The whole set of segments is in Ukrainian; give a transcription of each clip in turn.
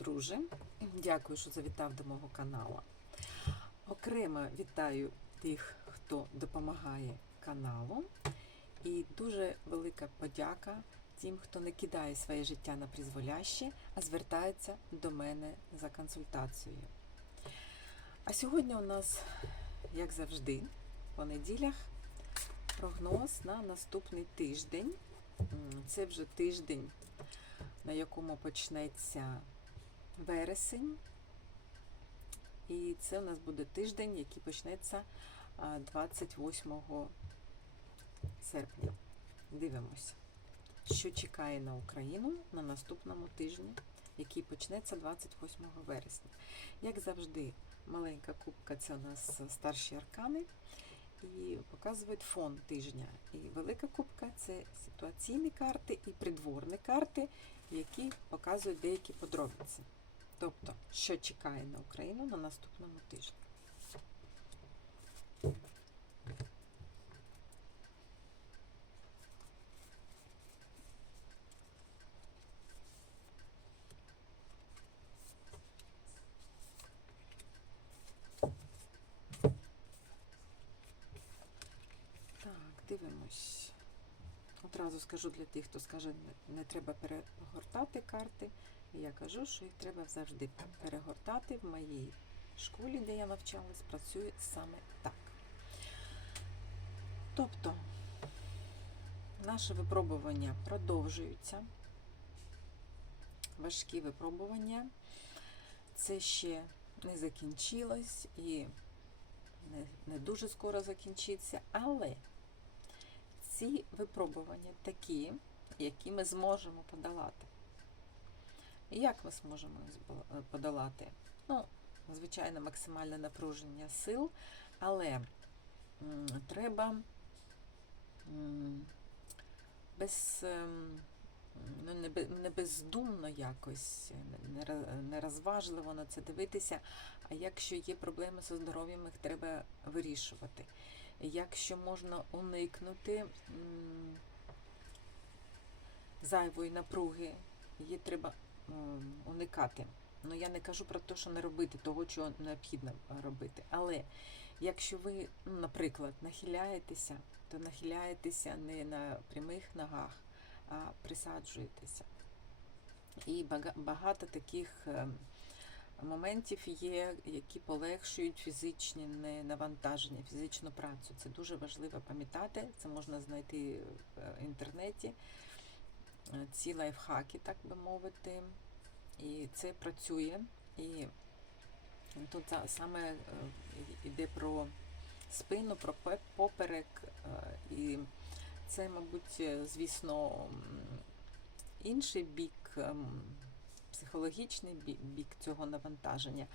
друже. Дякую, що завітав до мого каналу. Окремо вітаю тих, хто допомагає каналу. І дуже велика подяка тим, хто не кидає своє життя на призволяще, а звертається до мене за консультацією. А сьогодні у нас, як завжди, по неділях прогноз на наступний тиждень. Це вже тиждень, на якому почнеться вересень. І це у нас буде тиждень, який почнеться 28 серпня. Дивимося, що чекає на Україну на наступному тижні, який почнеться 28 вересня. Як завжди, маленька кубка це у нас старші аркани і показують фон тижня. І велика кубка це ситуаційні карти і придворні карти, які показують деякі подробиці. Тобто, що чекає на Україну на наступному тижні. Так, дивимось. Одразу скажу для тих, хто скаже, не, треба перегортати карти. Я кажу, що їх треба завжди перегортати. В моїй школі, де я навчалась, працює саме так. Тобто, наше випробування продовжуються. Важкі випробування. Це ще не закінчилось і не, не дуже скоро закінчиться, але ці випробування такі, які ми зможемо подолати. І як ми зможемо їх подолати? Ну, звичайно, максимальне напруження сил, але треба без, ем, ну, не, бездумно якось, не, розважливо на це дивитися. А якщо є проблеми зі здоров'ям, їх треба вирішувати. Якщо можна уникнути зайвої напруги, її треба уникати. Ну я не кажу про те, що не робити того, чого необхідно робити. Але якщо ви, ну, наприклад, нахиляєтеся, то нахиляєтеся не на прямих ногах, а присаджуєтеся. І багато таких ем, моментів є, які полегшують фізичні навантаження, фізичну працю. Це дуже важливо пам'ятати. Це можна знайти в е, інтернеті. Ці лайфхаки, так би мовити. І це працює. І тут саме е, йде про спину, про поперек. е, І це, мабуть, е, звісно, інший бік, психологічний бік цього навантаження.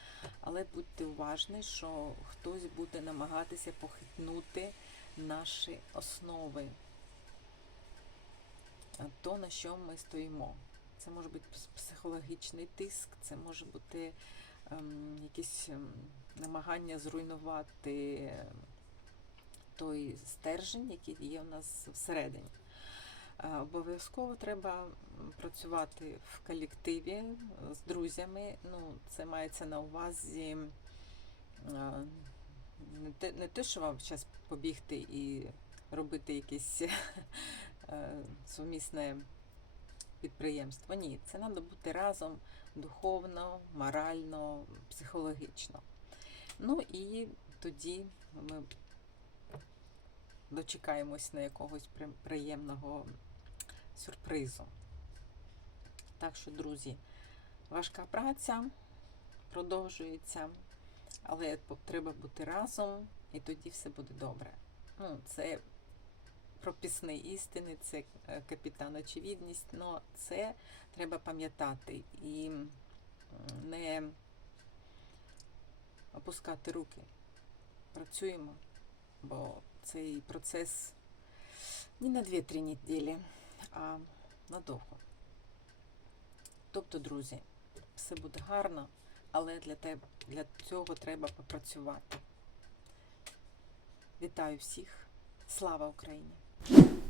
Але будьте уважні, що хтось буде намагатися похитнути наші основи, то, на що ми стоїмо. Це може бути психологічний тиск, це може бути ем, якісь ем, намагання зруйнувати той стержень, який є у нас всередині. Е, Обов'язково треба працювати в колективі е, з друзями. Ну, це мається на увазі е, не те, не те, що вам зараз побігти і робити якесь е, сумісне підприємство. Ні, це треба бути разом духовно, морально, психологічно. Ну і тоді ми дочекаємось на якогось приємного сюрпризу. Так що, друзі, важка праця продовжується, але треба бути разом, і тоді все буде добре. Ну, це прописні істини, це е, капітан очевидність, але це треба пам'ятати і не опускати руки. Працюємо, бо цей процес не на 2-3 неділі, а надовго. Тобто, друзі, все буде гарно, але для, тебе, для цього треба попрацювати. Вітаю всіх! Слава Україні! you